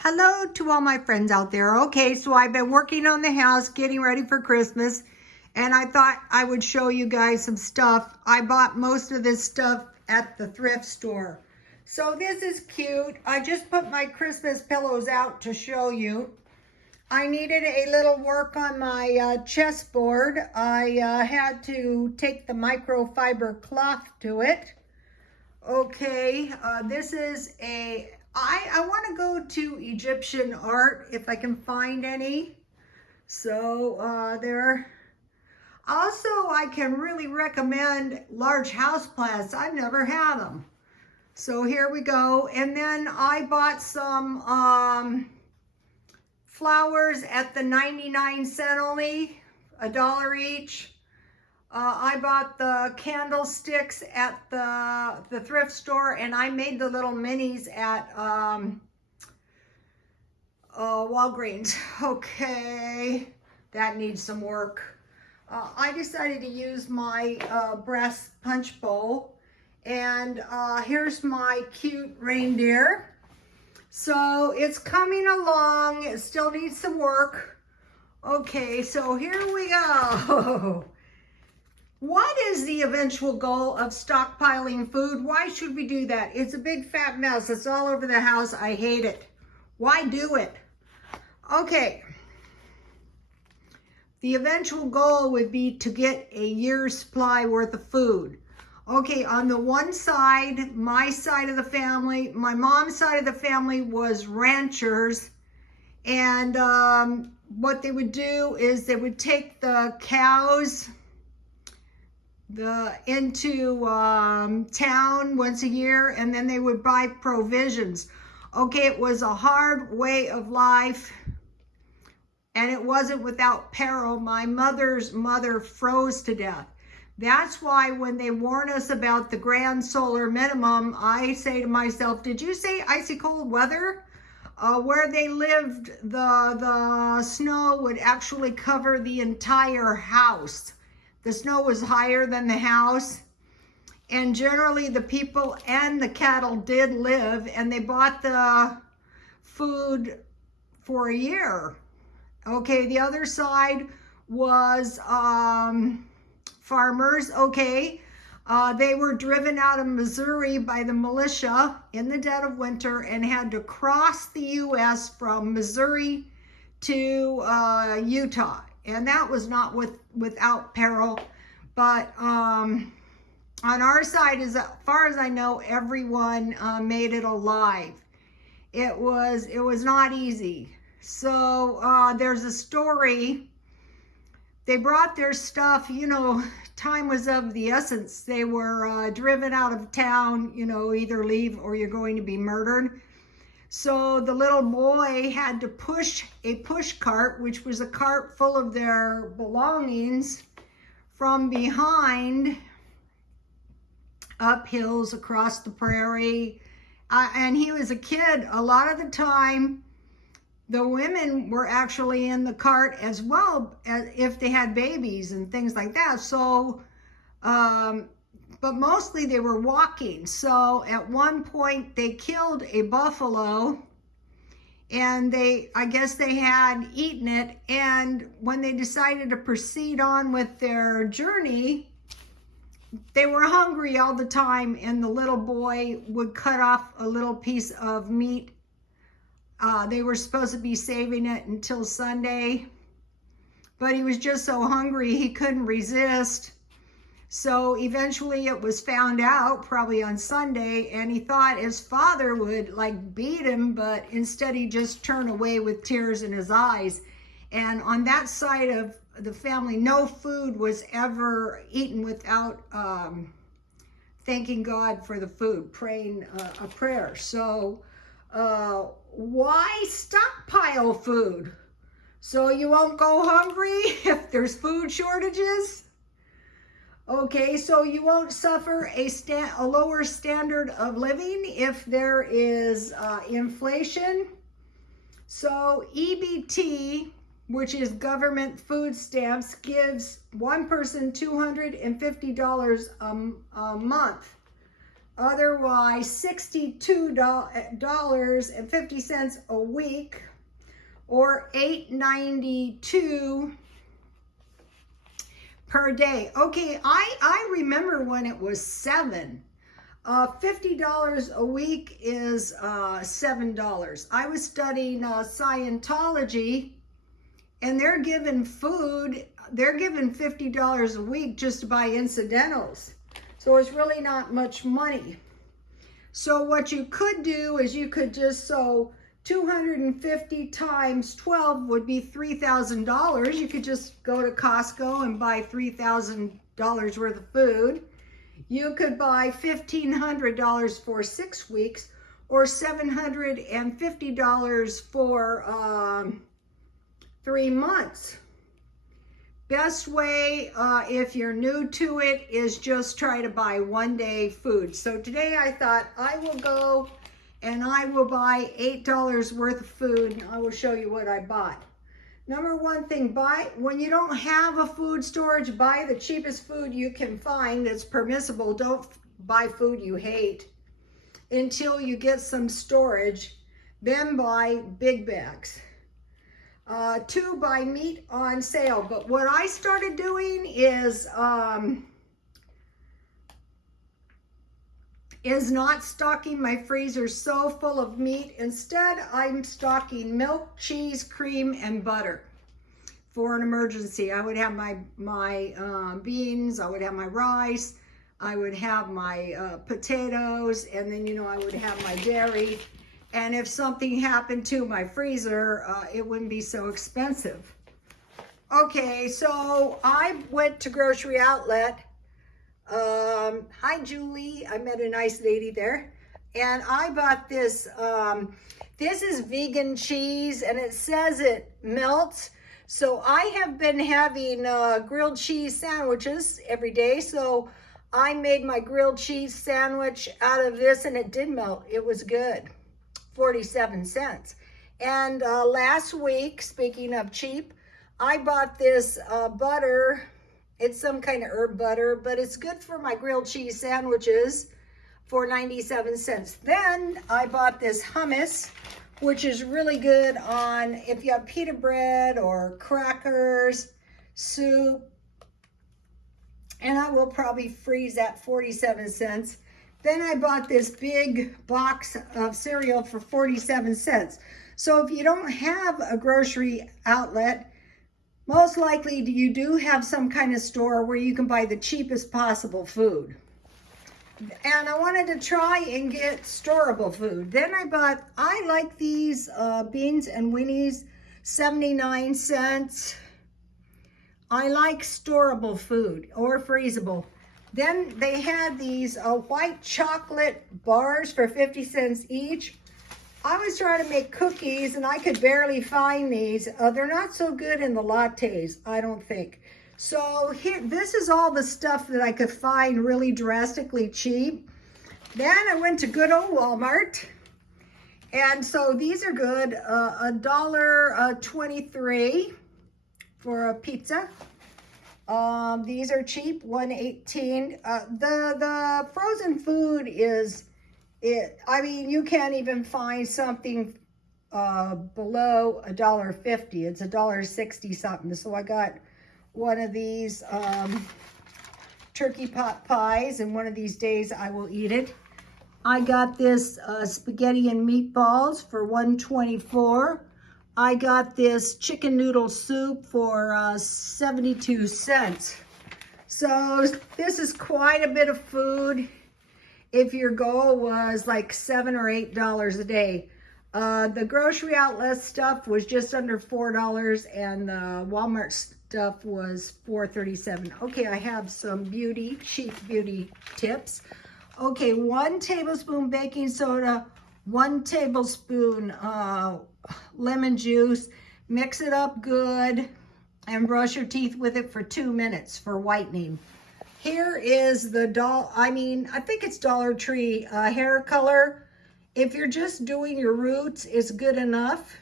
Hello to all my friends out there. Okay, so I've been working on the house, getting ready for Christmas, and I thought I would show you guys some stuff. I bought most of this stuff at the thrift store. So this is cute. I just put my Christmas pillows out to show you. I needed a little work on my chessboard. I had to take the microfiber cloth to it. Okay, this is I want to go to Egyptian art if I can find any. So there. Also, I can really recommend large houseplants. I've never had them. So here we go. And then I bought some flowers at the 99-cent only, $1 each. I bought the candlesticks at the thrift store, and I made the little minis at Walgreens. Okay, that needs some work. I decided to use my brass punch bowl, and here's my cute reindeer. So it's coming along. It still needs some work. Okay, so here we go. What is the eventual goal of stockpiling food? Why should we do that? It's a big fat mess. It's all over the house. I hate it. Why do it? Okay. The eventual goal would be to get a year's supply worth of food. Okay, on the one side, my side of the family, my mom's side of the family was ranchers. And what they would do is they would take the cows into town once a year, and then they would buy provisions. Okay, it was a hard way of life, and it wasn't without peril. My mother's mother froze to death. That's why when they warn us about the grand solar minimum, I say to myself, did you say icy cold weather? Where they lived, the snow would actually cover the entire house. The snow was higher than the house, and generally the people and the cattle did live, and they bought the food for a year. Okay, the other side was farmers. Okay, they were driven out of Missouri by the militia in the dead of winter and had to cross the U.S. from Missouri to Utah. And that was not without peril. But on our side, as far as I know, everyone made it alive. It was not easy. So there's a story. They brought their stuff, you know, time was of the essence. They were driven out of town, you know, either leave or you're going to be murdered. So the little boy had to push a push cart, which was a cart full of their belongings, from behind up hills across the prairie. And he was a kid. A lot of the time, the women were actually in the cart as well, as if they had babies and things like that. So, but mostly they were walking. So at one point they killed a buffalo, and I guess they had eaten it. And when they decided to proceed on with their journey, they were hungry all the time, and the little boy would cut off a little piece of meat. They were supposed to be saving it until Sunday, but he was just so hungry he couldn't resist. So eventually it was found out, probably on Sunday, and he thought his father would like beat him, but instead he just turned away with tears in his eyes. And on that side of the family, no food was ever eaten without thanking God for the food, praying a prayer. So why stockpile food? So you won't go hungry if there's food shortages? Okay, so you won't suffer a lower standard of living if there is inflation. So EBT, which is government food stamps, gives one person $250 a month. Otherwise, $62.50 a week, or $8.92 per day. Okay, I remember when it was $7. $50 a week is $7. I was studying Scientology, and they're giving food, they're giving $50 a week just to buy incidentals. So it's really not much money. So what you could do is you could just, so 250 times 12 would be $3,000. You could just go to Costco and buy $3,000 worth of food. You could buy $1,500 for 6 weeks, or $750 for 3 months. Best way, if you're new to it, is just try to buy 1 day food. So today I thought I will go and I will buy $8 worth of food, and I will show you what I bought. Number one thing, when you don't have a food storage, buy the cheapest food you can find that's permissible. Don't buy food you hate until you get some storage. Then buy big bags. 2, buy meat on sale. But what I started doing is not stocking my freezer so full of meat. Instead, I'm stocking milk, cheese, cream, and butter for an emergency. I would have my beans, I would have my rice, I would have my potatoes, and then, I would have my dairy. And if something happened to my freezer, it wouldn't be so expensive. Okay, so I went to Grocery Outlet. Hi, Julie. I met a nice lady there. And I bought this. This is vegan cheese, and it says it melts. So I have been having grilled cheese sandwiches every day. So I made my grilled cheese sandwich out of this, and it did melt. It was good. 47 cents. And last week, speaking of cheap, I bought this butter. It's some kind of herb butter, but it's good for my grilled cheese sandwiches for 97 cents. Then I bought this hummus, which is really good on if you have pita bread or crackers, soup. And I will probably freeze that 47 cents. Then I bought this big box of cereal for 47 cents. So if you don't have a grocery outlet, most likely you do have some kind of store where you can buy the cheapest possible food. And I wanted to try and get storable food. Then I like these beans and weenies, 79 cents. I like storable food or freezable. Then they had these white chocolate bars for 50 cents each. I was trying to make cookies and I could barely find these. They're not so good in the lattes, I don't think. So here, this is all the stuff that I could find really drastically cheap. Then I went to good old Walmart. And so these are good, $1.23 for a pizza. These are cheap, $1.18. The frozen food is, I mean, you can't even find something below $1.50. It's $1.60 something. So I got one of these turkey pot pies, and one of these days I will eat it. I got this spaghetti and meatballs for $1.24. I got this chicken noodle soup for 72 cents. So this is quite a bit of food if your goal was like $7 or $8 a day. The grocery outlet stuff was just under $4, and the Walmart stuff was $4.37. Okay, I have some cheap beauty tips. Okay, 1 tablespoon baking soda, 1 tablespoon lemon juice. Mix it up good and brush your teeth with it for 2 minutes for whitening. Here is the I think it's Dollar Tree hair color. If you're just doing your roots, it's good enough.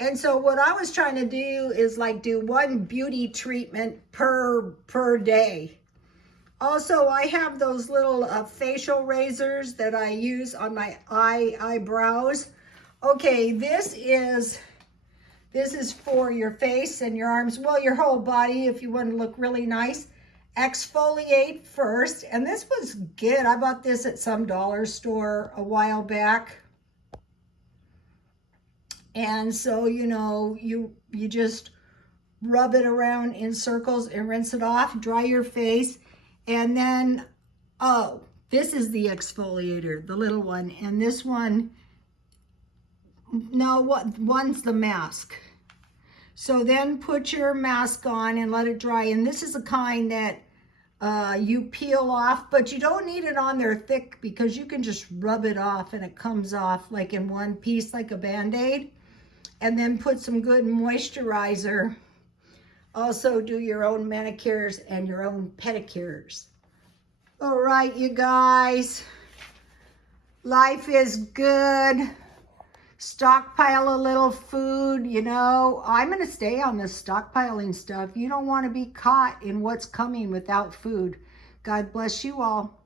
And so what I was trying to do is like do 1 beauty treatment per day. Also, I have those little facial razors that I use on my eyebrows. Okay, this is for your face and your arms, well, your whole body if you want to look really nice. Exfoliate first, and this was good. I bought this at some dollar store a while back. And so, you know, you just rub it around in circles and rinse it off, dry your face, and then, oh, this is the exfoliator, the little one, and this one, no, one's the mask. So then put your mask on and let it dry, and this is the kind that you peel off, but you don't need it on there thick because you can just rub it off and it comes off like in one piece, like a Band-Aid. And then put some good moisturizer. Also do your own manicures and your own pedicures. All right, you guys, life is good. Stockpile a little food, you know. I'm gonna stay on this stockpiling stuff. You don't wanna be caught in what's coming without food. God bless you all.